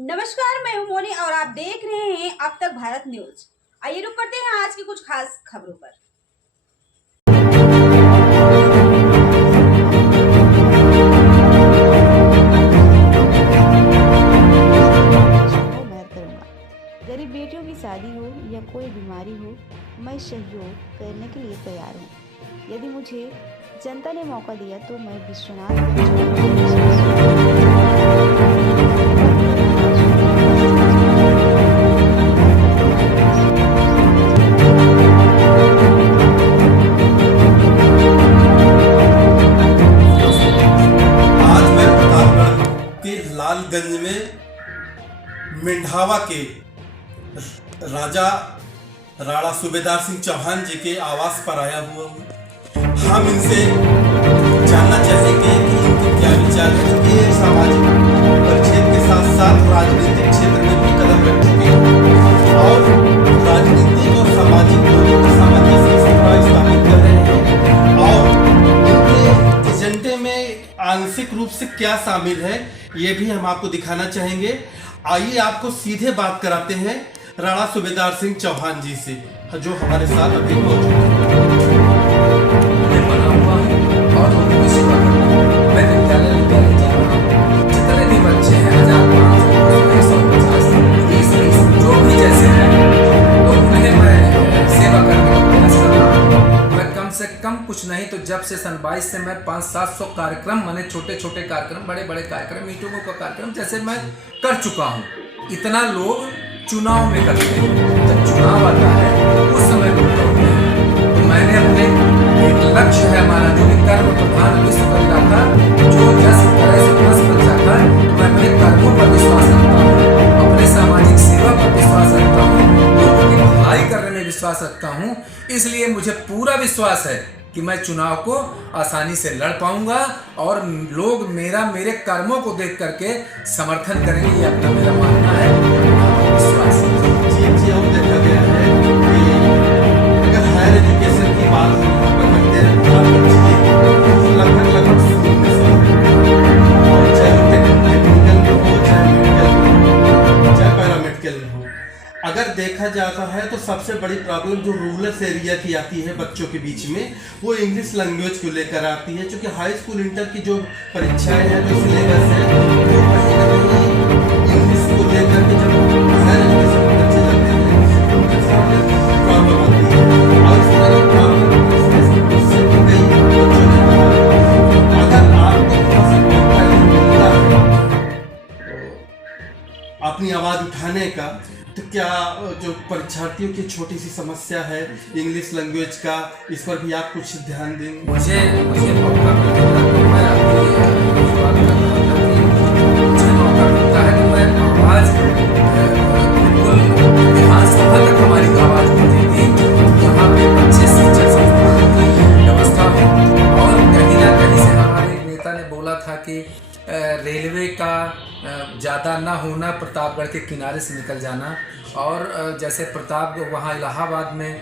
नमस्कार, मैं हूं मोनी और आप देख रहे हैं अब तक भारत न्यूज। आइए रुक करते हैं आज की कुछ खास खबरों पर। गरीब बेटियों की शादी हो या कोई बीमारी हो, मैं सहयोग करने के लिए तैयार हूँ। यदि मुझे जनता ने मौका दिया तो मैं लालगंज में मेंढावा के राजा राणा सूबेदार सिंह चौहान जी के आवास पर आया हुआ हूँ। हम इनसे जानना चाहेंगे कि इनके क्या विचार है। ये सामाजिक परिच्छेद के साथ साथ राजनीतिक क्षेत्र में भी कदम रख चुके हैं और राजनीतिक और सामाजिक लोगों के सामंजस्य स्थापित कर रहे हैं और इनके एजेंडे में आंशिक रूप से क्या शामिल है ये भी हम आपको दिखाना चाहेंगे। आइए आपको सीधे बात कराते हैं राणा सूबेदार सिंह चौहान जी से, जो हमारे साथ अभी मौजूद हैं। मैं विद्यालय जा रहा हूँ। जितने भी बच्चे हैं 1500, 150, 30, जो भी जैसे हैं, तो उन्हें मैं सेवा करने का प्रयास कर रहा हूँ। मैं कम से कम कुछ नहीं तो जब से सन 22 से मैं 500-700 कार्यक्रम, मैंने छोटे छोटे कार्यक्रम, बड़े बड़े कार्यक्रम, मीटिंगों का कार्यक्रम जैसे मैं कर चुका हूँ। इतना लोग चुनाव में करते हैं, जब चुनाव आता है उस समय लोग करते हैं। तो मैंने अपने एक लक्ष्य है हमारा, जो कि कर्म प्रधान विश्व का इलाका, जो जस करे से प्लस बन जाता है। मैं अपने कर्मों पर विश्वास रखता हूँ, अपने सामाजिक सेवा पर विश्वास रखता हूँ, लोगों की भलाई करने में विश्वास रखता हूँ। इसलिए मुझे पूरा विश्वास है कि मैं चुनाव को आसानी से लड़ पाऊंगा और लोग मेरे कर्मों को देख करके समर्थन करेंगे, ये अपना मेरा मानना है, विश्वास है। जी हम देखा गया है कि अगर हायर एजुकेशन की बात करते हैं तो लगभग और चाहे वो टेक्निकल में हो, चाहे मेडिकल में हो, चाहे पैरामेडिकल में हो, अगर देखा जाता है तो सबसे बड़ी प्रॉब्लम जो रूरल एरिया की आती है बच्चों के बीच में, वो इंग्लिश लैंग्वेज को लेकर आती है। क्योंकि हाई स्कूल इंटर की जो परीक्षाएं हैं, जो सिलेबस है, वो कहीं ना कहीं इंग्लिश को लेकर के जब हायर एजुकेशन में बच्चे जाते हैं उनके सामने प्रॉब्लम आती है। और इस तरह की प्रॉब्लम उससे भी कई बच्चों ने कहा, अगर आपको थोड़ा सा मौका मिलता है अपनी आवाज़ उठाने का, तो क्या जो परीक्षार्थियों की छोटी सी समस्या है इंग्लिश लैंग्वेज का, इस पर भी आप कुछ ध्यान देंगे? मुझे मौका मिलता है तो मैं मुझे मौका मिलता है तो मैं आवाज़ बिल्कुल विधानसभा तक हमारी आवाज़ पहुँचेगी। यहाँ पे अच्छे शिक्षक संस्थानों की व्यवस्था हो और कहीं ना कहीं से हमारे नेता ने बोला था कि रेलवे का ज़्यादा ना होना, प्रतापगढ़ के किनारे से निकल जाना, और जैसे प्रताप वहाँ इलाहाबाद में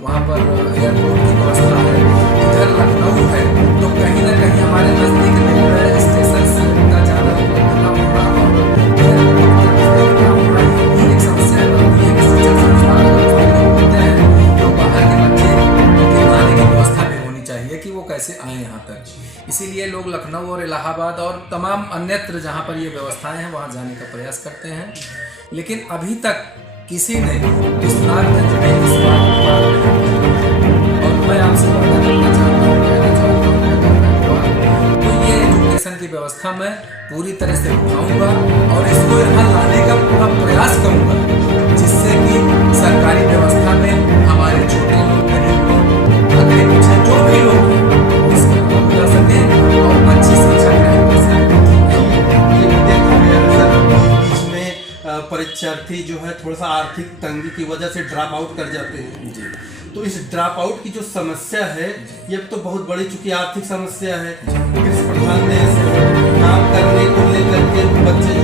वहाँ पर एयरपोर्ट की व्यवस्था है, इधर लखनऊ है, तो कहीं ना कहीं हमारे नज़दीक रेलवे स्टेशन से का ज़्यादा उपलब्ध ना होना और एक समस्या बनती है कि शिक्षक संस्थान होते हैं तो बाहर के बच्चे के आने की व्यवस्था भी होनी चाहिए कि वो कैसे आए यहाँ तक। इसीलिए लोग लखनऊ और इलाहाबाद और तमाम अन्यत्र जहाँ पर ये व्यवस्थाएं हैं वहाँ जाने का प्रयास करते हैं। लेकिन अभी तक किसी ने विश्वनाथगंज में इस बात और मैं आपसे वादा करना चाहता हूँ, कहना चाहता हूँ, तो ये एजुकेशन की व्यवस्था मैं पूरी तरह से उठाऊंगा और इसको यहाँ लाने का पूरा प्रयास करूंगा, जिससे कि सरकारी व्यवस्था में हमारे छोटे लोग, गरीब लोग, अगले पीछे जो भी लोग हैं उसका लाभ मिला सके और अच्छी शिक्षा ग्रहण कर सके। ये देखा गया है सर, बीच में परीक्षार्थी जो है थोड़ा सा आर्थिक तंगी की वजह से ड्रॉप आउट कर जाते हैं जी। तो इस ड्रॉप आउट की जो समस्या है ये तो बहुत बड़ी, चूंकि आर्थिक समस्या है, कृषि प्रधान देश है, काम करने को लेकर के बच्चे